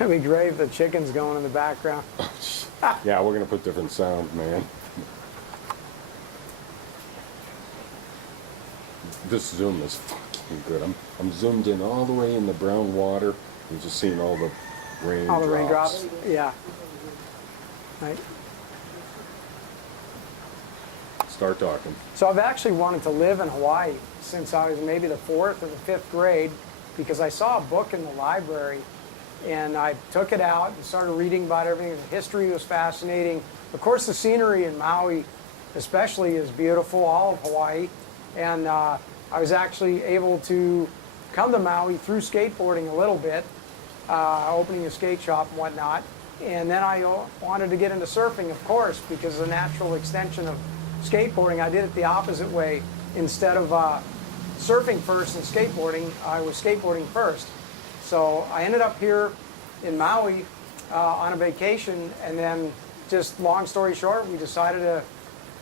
It'd be great if the chicken's going in the background. Yeah, we're gonna put different sounds, man. This zoom is fucking good. I'm zoomed in all the way in the brown water and just seeing all the raindrops. All the raindrops, yeah. Right. Start talking. So I've actually wanted to live in Hawaii since I was maybe the 4th or the 5th grade because I saw a book in the library and I took it out and started reading about everything. The history was fascinating. Of course, the scenery in Maui especially is beautiful, all of Hawaii. And I was actually able to come to Maui through skateboarding a little bit, opening a skate shop and whatnot. And then I wanted to get into surfing, of course, because it's a natural extension of skateboarding. I did it the opposite way. Instead of surfing first and skateboarding, I was skateboarding first. So I ended up here in Maui on a vacation, and then just long story short, we decided to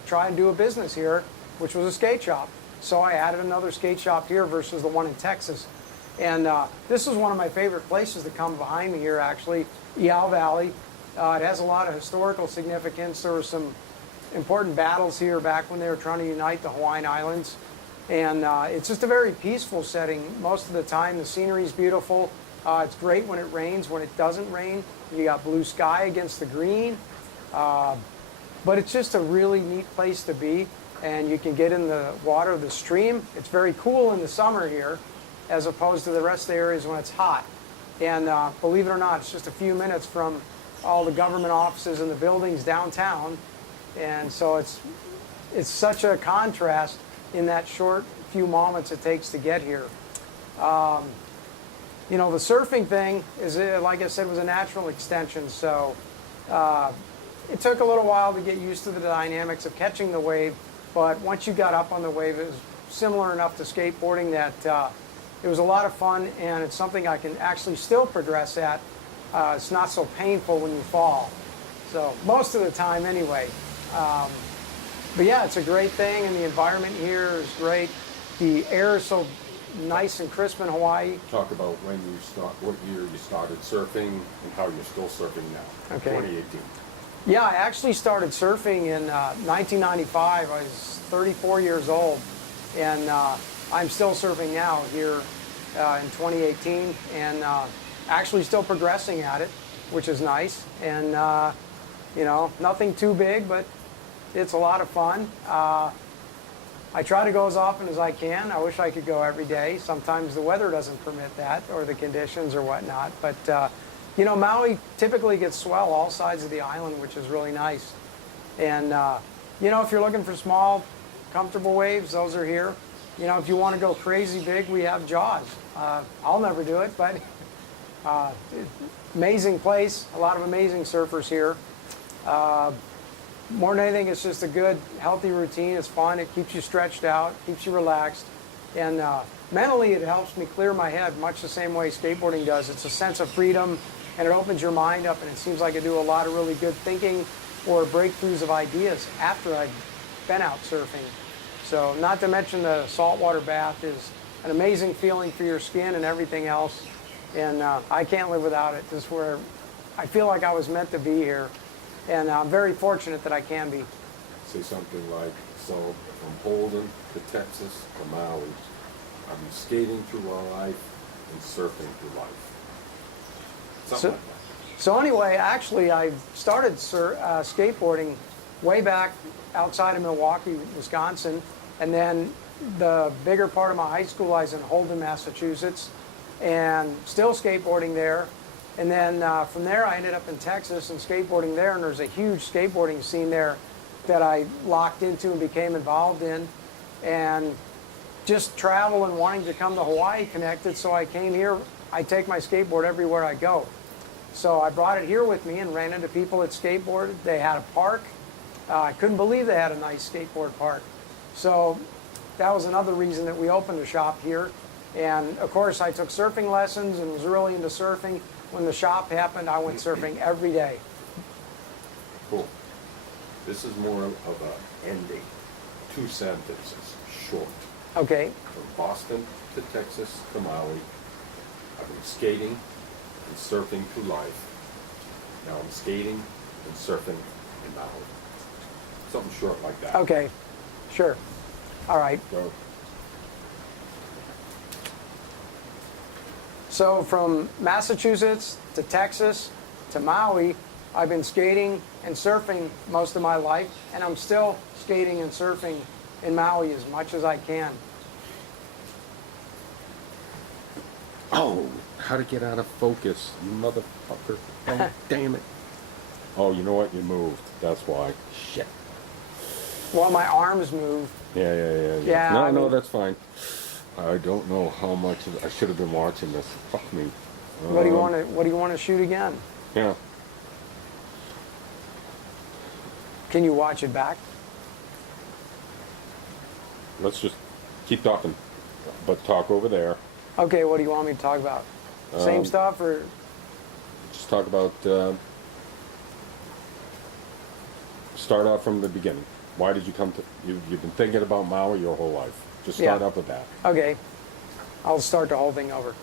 try and do a business here, which was a skate shop. So I added another skate shop here versus the one in Texas. And this is one of my favorite places to come behind me here, actually, Iao Valley. It has a lot of historical significance. There were some important battles here back when they were trying to unite the Hawaiian Islands. And it's just a very peaceful setting most of the time. The scenery is beautiful. It's great when it rains. When it doesn't rain, you got blue sky against the green. But it's just a really neat place to be. And you can get in the water of the stream. It's very cool in the summer here, as opposed to the rest of the areas when it's hot. And believe it or not, it's just a few minutes from all the government offices and the buildings downtown. And so it's such a contrast in that short few moments it takes to get here. You know, the surfing thing is, like I said, was a natural extension. So it took a little while to get used to the dynamics of catching the wave. But once you got up on the wave, it was similar enough to skateboarding that it was a lot of fun, and it's something I can actually still progress at. It's not so painful when you fall. So most of the time anyway. But yeah, it's a great thing, and the environment here is great. The air is so nice and crisp in Hawaii. Talk about when you start, what year you started surfing and how you're still surfing now. Okay. 2018. Yeah, I actually started surfing in 1995. I was 34 years old, and I'm still surfing now here in 2018, and actually still progressing at it, which is nice. And you know, nothing too big, but it's a lot of fun. I try to go as often as I can. I wish I could go every day. Sometimes the weather doesn't permit that, or the conditions or whatnot. But you know, Maui typically gets swell all sides of the island, which is really nice. And you know, if you're looking for small, comfortable waves, those are here. You know, if you want to go crazy big, we have Jaws. I'll never do it, but amazing place. A lot of amazing surfers here. More than anything, it's just a good, healthy routine. It's fun. It keeps you stretched out, keeps you relaxed. And mentally, it helps me clear my head much the same way skateboarding does. It's a sense of freedom, and it opens your mind up, and it seems like I do a lot of really good thinking or breakthroughs of ideas after I've been out surfing. So not to mention the saltwater bath is an amazing feeling for your skin and everything else. And I can't live without it. This is where I feel like I was meant to be here. And I'm very fortunate that I can be. Say something like, so from Holden to Texas to Maui, I've been skating through our life and surfing through life. Something like that. So anyway, actually, I started skateboarding way back outside of Milwaukee, Wisconsin. And then the bigger part of my high school, I was in Holden, Massachusetts, and still skateboarding there. And then from there, I ended up in Texas and skateboarding there, and there's a huge skateboarding scene there that I locked into and became involved in. And just travel and wanting to come to Hawaii connected, so I came here. I take my skateboard everywhere I go. So I brought it here with me and ran into people that skateboarded. They had a park. I couldn't believe they had a nice skateboard park. So that was another reason that we opened a shop here. And of course, I took surfing lessons and was really into surfing. When the shop happened, I went surfing every day. Cool. This is more of a ending. 2 sentences, short. Okay. From Boston to Texas to Maui, I've been skating, and surfing through life. Now I'm skating and surfing in Maui. Something short like that. Okay, sure. All right. So from Massachusetts to Texas to Maui, I've been skating and surfing most of my life, and I'm still skating and surfing in Maui as much as I can. Oh, how to get out of focus, you motherfucker. Oh, damn it. Oh, you know what? You moved. That's why. Shit. Well, my arms move. Yeah. Yeah, No, I no, mean- that's fine. I don't know how much I should have been watching this. Fuck me. What do you want to? What do you want to shoot again? Yeah. Can you watch it back? Let's just keep talking, but talk over there. Okay. What do you want me to talk about? Same stuff or? Just talk about. Start out from the beginning. Why did you come to? You've been thinking about Maui your whole life. Just start Yeah. out with that. Okay, I'll start the whole thing over.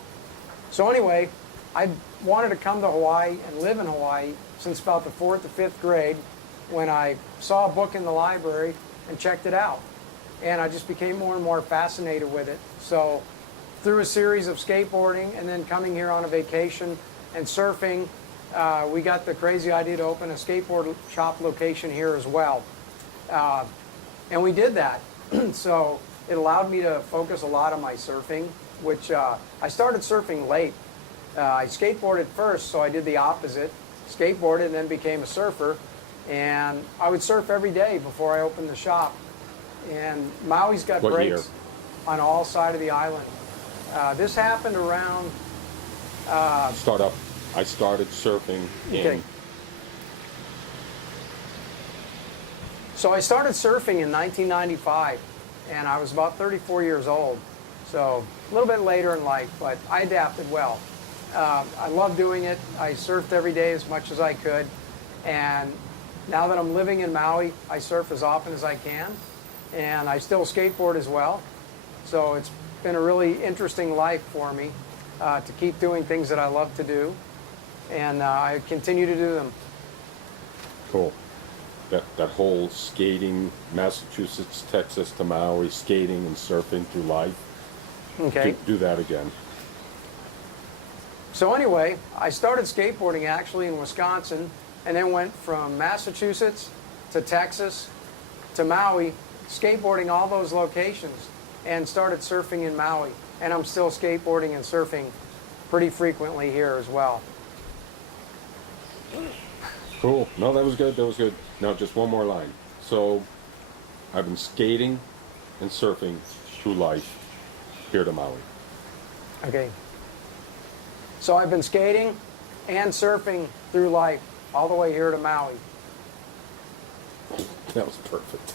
So anyway, I wanted to come to Hawaii and live in Hawaii since about the 4th or 5th grade when I saw a book in the library and checked it out. And I just became more and more fascinated with it. So through a series of skateboarding and then coming here on a vacation and surfing, we got the crazy idea to open a skateboard shop location here as well. And we did that. So it allowed me to focus a lot on my surfing, which I started surfing late. I skateboarded first, so I did the opposite. Skateboarded and then became a surfer. And I would surf every day before I opened the shop. And Maui's got What breaks year? on all sides of the island. This happened around... Start up. I started surfing in. Okay. So I started surfing in 1995, and I was about 34 years old. So a little bit later in life, but I adapted well. I love doing it. I surfed every day as much as I could. And now that I'm living in Maui, I surf as often as I can. And I still skateboard as well. So it's been a really interesting life for me to keep doing things that I love to do. And I continue to do them. Cool. That whole skating, Massachusetts, Texas to Maui, skating and surfing through life. Okay. Do that again. So anyway, I started skateboarding actually in Wisconsin and then went from Massachusetts to Texas to Maui, skateboarding all those locations and started surfing in Maui. And I'm still skateboarding and surfing pretty frequently here as well. Cool. No, that was good. That was good. Now, just one more line. So, I've been skating and surfing through life here to Maui. Okay. So I've been skating and surfing through life all the way here to Maui. That was perfect.